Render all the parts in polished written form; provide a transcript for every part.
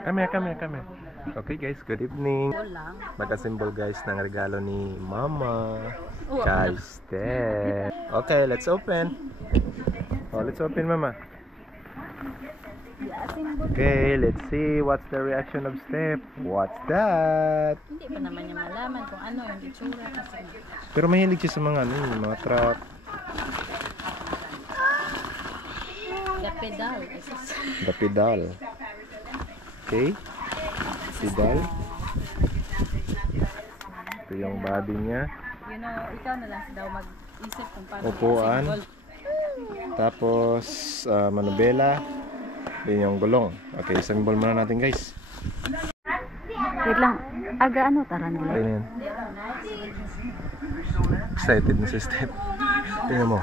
Come here. Okay guys, good evening. Mag-assemble guys ng regalo ni Mama. Kay Steph. Okay, let's open. Oh, let's open, Mama. Okay, let's see what's the reaction of Steph. What's that? Hindi pa naman niya malaman kung ano yung itsura kasi. Pero mahilig siya sa mga mga truck. The pedal. The pedal. Okay. Pedal. Ito yung body niya. You know, ikaw na lang daw mag-isip kung paano Upuan. Tapos manubela. Din yung gulong. Okay, assemble muna natin guys. Wait lang. Aga ano taran nila? Ayun yan. Excited na si Steph. Tingnan mo.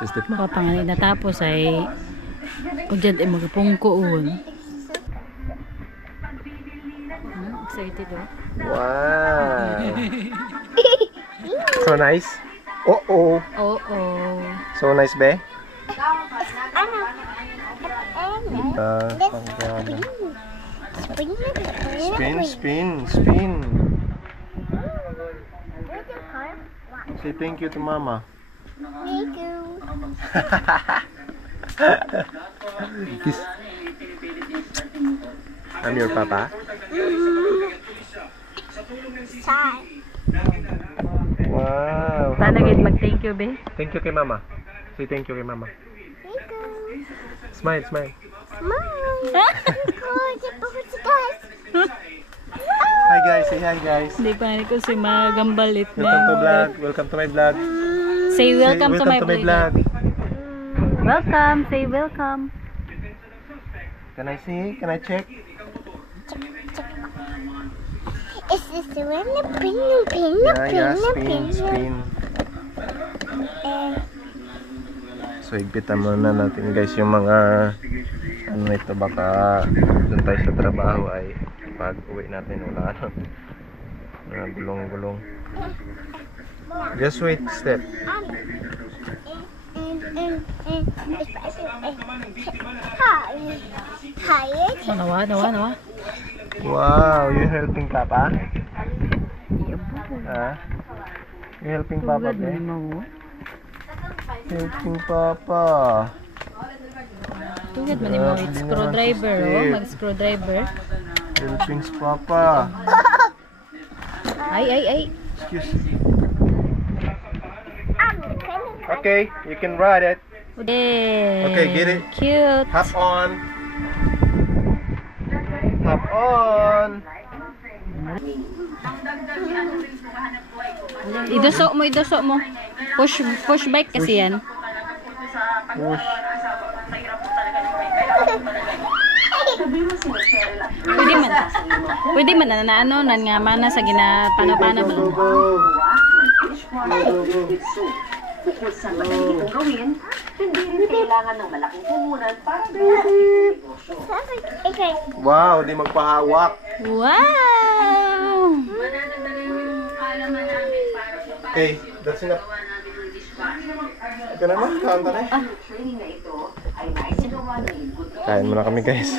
Si Steph. Makapangalit na tapos ay kung dyan ay magpungkoon. Excited oh. Wow. So nice. Oh. Oo. So nice, be. Spin. Say thank you to Mama. Thank you. Kiss. I'm your papa. Wow. Sana gid mag-thank you, be. Thank you kay Mama. Say thank you kay Mama. Thank you. Smile. Mom. Hi guys, say hi guys. Hindi pa rin ko si magambalit na. Welcome to vlog. Welcome to my vlog. Say welcome, Say, to my vlog. Welcome. Say welcome. Can I see? Can I check? Is this the one? Yeah, spin. So higpitan muna natin guys yung mga ano ito, baka dun tayo sa trabaho ay pag uwi natin wala ano mga gulong. Just wait, Steph. Nawa. Wow, you helping Papa? You helping Papa, be? Helping Papa. Tugad man mo screwdriver, oh, mag-screwdriver. Helping Papa. Ay. Excuse. Okay, you can ride it. Yay. Okay, get it. Cute. Hop on. Idusok mo. Push bike kasi yan. Push. Pwede man na ano nga mana sa ginapana-pana ba. Go. Bukod sa madali itong gawin, hindi rin kailangan ng malaking puhunan para gawa ang negosyo. Wow, di magpahawak. Wow! Okay, that's enough. Ito naman, kanta na. Training na ito ay naisigawa ng Kain muna kami guys.